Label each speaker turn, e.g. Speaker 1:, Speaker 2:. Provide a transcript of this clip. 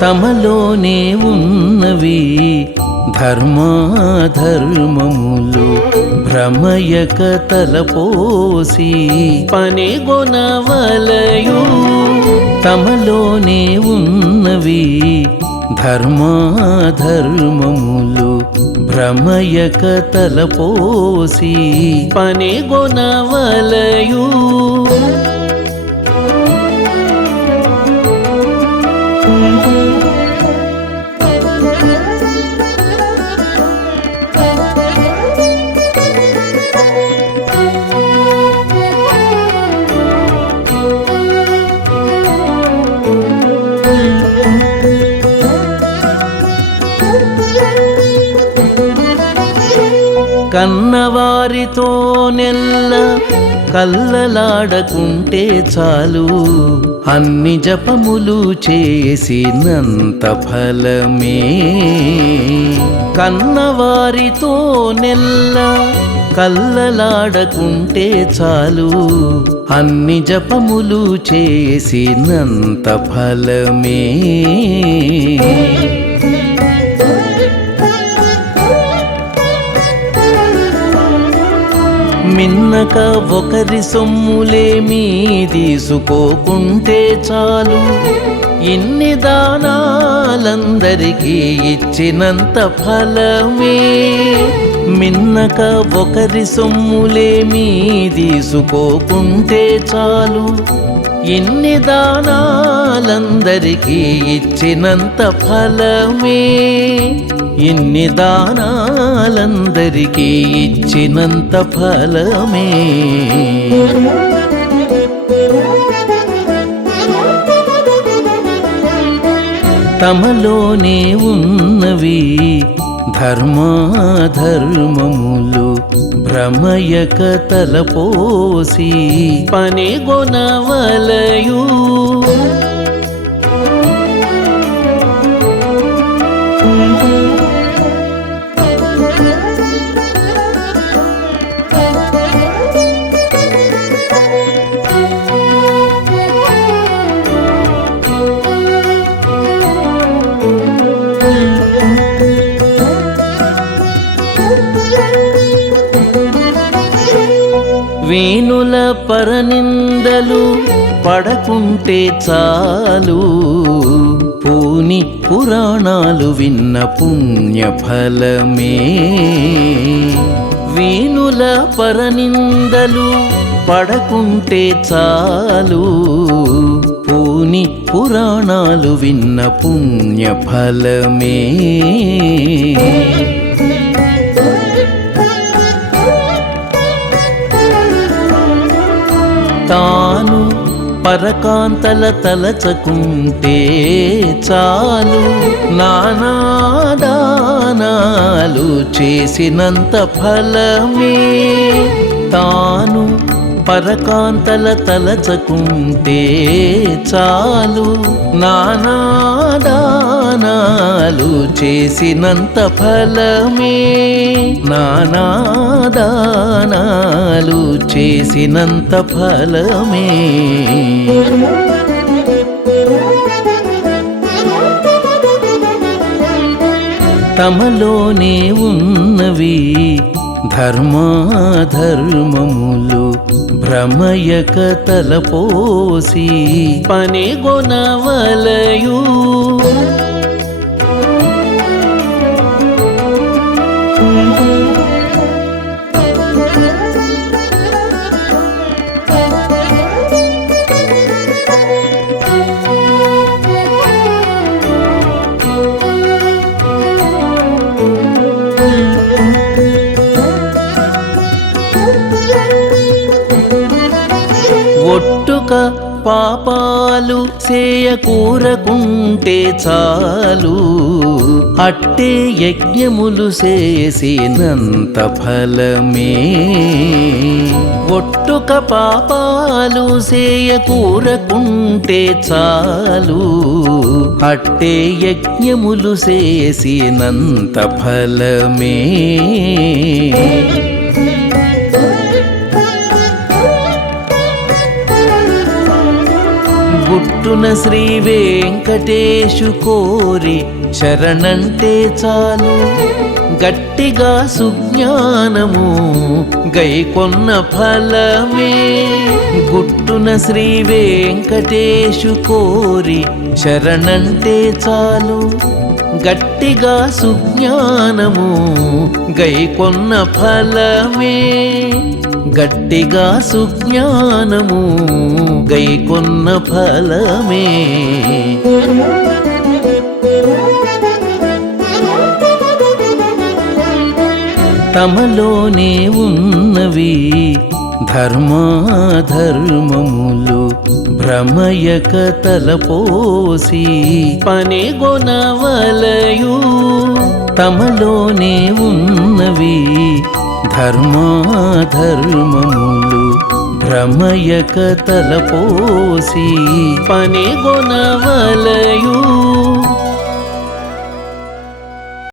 Speaker 1: తమలోనే ఉన్నవి ధర్మాధర్మములు భ్రమయక తలపోసి పనిగొనవలయు తమలోనే ఉన్నవి ధర్మాధర్మములు భ్రమయక తలపోసి పనిగొనవలయు కన్నవారితో నెల్ల కల్లలాడకుంటే చాలు. అన్ని జపములు చేసినంత ఫలమే. కన్నవారితో నెల్ల కల్లలాడకుంటే చాలు. అన్ని జపములు చేసినంత ఫలమే. మిన్నక ఒకరి సొమ్ములేమీ తీసుకోకుంటే చాలు. ఇన్ని దానాలందరికీ ఇచ్చినంత ఫలమే. మిన్నక ఒకరి సొమ్ములేమీ తీసుకోకుంటే చాలు. ఇన్ని దానాలందరికీ ఇచ్చినంత ఫలమే. ఇన్ని దానాలందరికీ ఇచ్చినంత ఫలమే. తమలోనే ఉన్నవి ధర్మాధర్మములు భ్రమయక తలపోసి పనిగొనవలయూ వేణుల పరనిందలు పడకుంటే చాలు. పూని పురాణాలు విన్న పుణ్యఫలమే. వేణుల పరనిందలు పడకుంటే చాలు. పూని పురాణాలు విన్న పుణ్య ఫలమే తాను పరకాంతల తలచకుంటే చాలు. నానాదానాలు చేసినంత ఫలమే. తాను పరకాంతల తలచకుంటే చాలు. నానాదానాలు చేసినంత ఫలమే. నానాదానాలు చేసినంత ఫలమే. తమలోనే ఉన్నవి ధర్మాధర్మములు భ్రమయక తలపోసి పనిగొనవలయు. ఒట్టుక పాపాలు చేయకూరకుంటే చాలు. అట్టే యజ్ఞములు చేసినంత ఫలమే. ఒట్టుక పాపాలు చేయకూరకుంటే చాలు. అట్టే యజ్ఞములు చేసినంత ఫలమే. శ్రీ వెంకటేశు కోరి శరణంటే చాలు. గట్టిగా సుజ్ఞానము గైకొన్న ఫలమే. గుట్టున శ్రీ వెంకటేశు కోరి శరణంటే చాలు. గట్టిగా సుజ్ఞానము గైకొన్న ఫలమే. గట్టిగా సుజ్ఞానము గైకొన్న ఫలమే. తమలోనే ఉన్నవి ధర్మాధర్మములు భ్రమయక తలపోసి పని గుణవలయు తమలోనే ఉన్నవి ధర్మాధర్మములు భ్రమయక తలపోసి పని పనిగొనవలయు